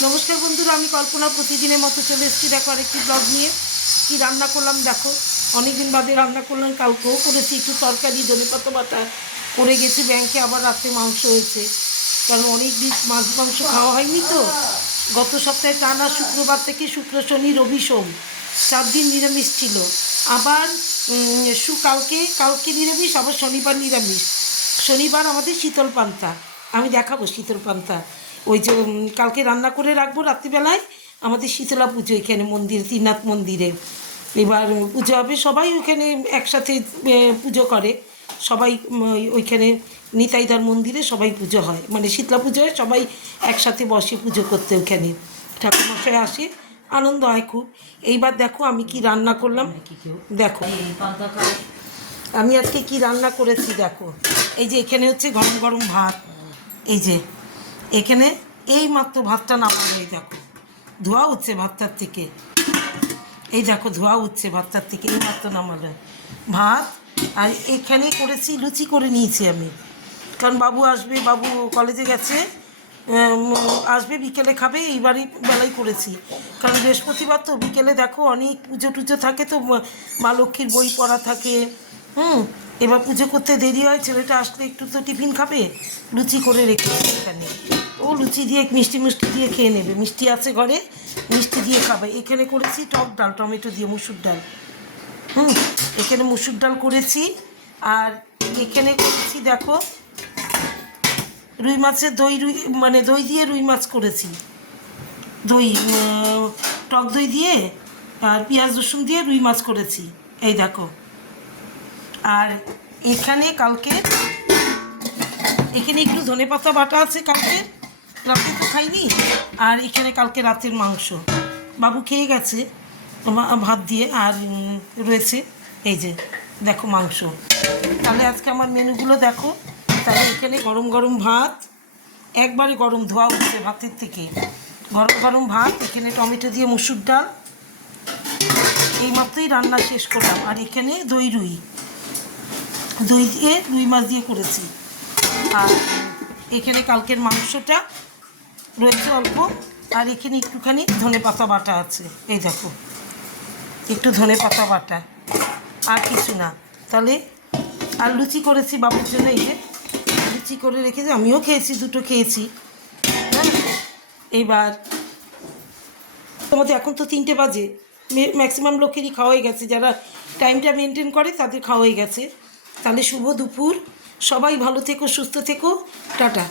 নমস্কার বন্ধুরা, আমি কল্পনা প্রতিদিনের মতো চলে এসেছি দেখো আরেকটি ব্লগ নিয়ে। কি রান্না করলাম দেখো, অনেকদিন বাদে রান্না করলাম। কালকেও করেছি একটু তরকারি, ধনেপাতা বাটা করে গেছি ব্যাংকে, আবার রাতে মাংস হয়েছে। কারণ অনেক দিন মাংস খাওয়া হয়নি তো। গত সপ্তাহে টানা শুক্রবার থেকে শুক্র শনি রবি সোম 4 দিন নিরামিষ ছিল। আবার কালকে নিরামিষ, আবার শনিবার নিরামিষ। শনিবার আমাদের শীতল পান্তা, আমি দেখাবো শীতল পান্তা। ওই যে কালকে রান্না করে রাখবো রাত্রিবেলায়। আমাদের শীতলা পুজো এখানে মন্দির, ত্রিনাথ মন্দিরে এবার পুজো হবে। সবাই ওখানে একসাথে পুজো করে। সবাই ওইখানে নিতাইদার মন্দিরে সবাই পুজো হয়, মানে শীতলা পুজো হয়, সবাই একসাথে বসে পুজো করতে। ওখানে ঠাকুরমশাই আসে, আনন্দ হয় খুব। এইবার দেখো আমি কি রান্না করলাম, দেখো আমি আজকে কি রান্না করেছি দেখো। এই যে এখানে হচ্ছে গরম গরম ভাত, এই যে এখানে এই মাত্র ভাতটা নামানো, এই দেখো ধোয়া হচ্ছে ভাতটার থেকে, এই দেখো ধোয়া হচ্ছে ভাতটার থেকে, এই মাত্র নামানো ভাত। আর এখানে করেছি লুচি করে নিয়েছি আমি, কারণ বাবু আসবে, বাবু কলেজে গেছে, আসবে বিকেলে খাবে, এইবারই বেলায় করেছি। কারণ বৃহস্পতিবার তো বিকেলে দেখো অনেক পুজো টুজো থাকে, তো মা লক্ষ্মীর বই পড়া থাকে। এবার পুজো করতে দেরি হয়, ছেলেটা আসলে একটু তো টিফিন খাবে, লুচি করে রেখেছি এখানে। ও লুচি দিয়ে মিষ্টি দিয়ে খেয়ে নেবে, মিষ্টি আছে ঘরে, মিষ্টি দিয়ে খাবে। এখানে করেছি টক ডাল, টমেটো দিয়ে মুসুর ডাল। এখানে মুসুর ডাল করেছি। আর এখানে করেছি দেখো রুই মাছের মানে দই দিয়ে রুই মাছ করেছি। দই, টক দই দিয়ে আর পেঁয়াজ রসুন দিয়ে রুই মাছ করেছি, এই দেখো। আর এখানে একটু ধনেপাতা বাটা আছে, কালকে রাতে তো খাইনি। আর এখানে কালকে রাতের মাংস, বাবু খেয়ে গেছে ভাত দিয়ে, আর রয়েছে এই যে দেখো মাংস। তাহলে আজকে আমার মেনুগুলো দেখো। তাহলে এখানে গরম গরম ভাত, একবারে গরম, ধোয়া উঠছে ভাতের থেকে, গরম গরম ভাত। এখানে টমেটো দিয়ে মুসুর ডাল, এইমাত্রই রান্না শেষ করলাম। আর এখানে দই দিয়ে রুই মাছ দিয়ে করেছি। আর এখানে কালকের মাংসটা রয়েছে অল্প। আর এখানে একটুখানি ধনেপাতা বাটা আছে, এই দেখো একটু ধনেপাতা বাটা, আর কিছু না। তাহলে আর লুচি করেছি বাবুর জন্য, এই যে লুচি করে রেখেছি, আমিও খেয়েছি, দুটো খেয়েছি। হ্যাঁ, এইবার তোমাদের এখন তো 3টে বাজে, ম্যাক্সিমাম লোকেরই খাওয়াই গেছে, যারা টাইমটা মেনটেন করে তাদের খাওয়াই গেছে। তাহলে শুভ দুপুর, সবাই ভালো থেকো, সুস্থ থেকো, টাটা।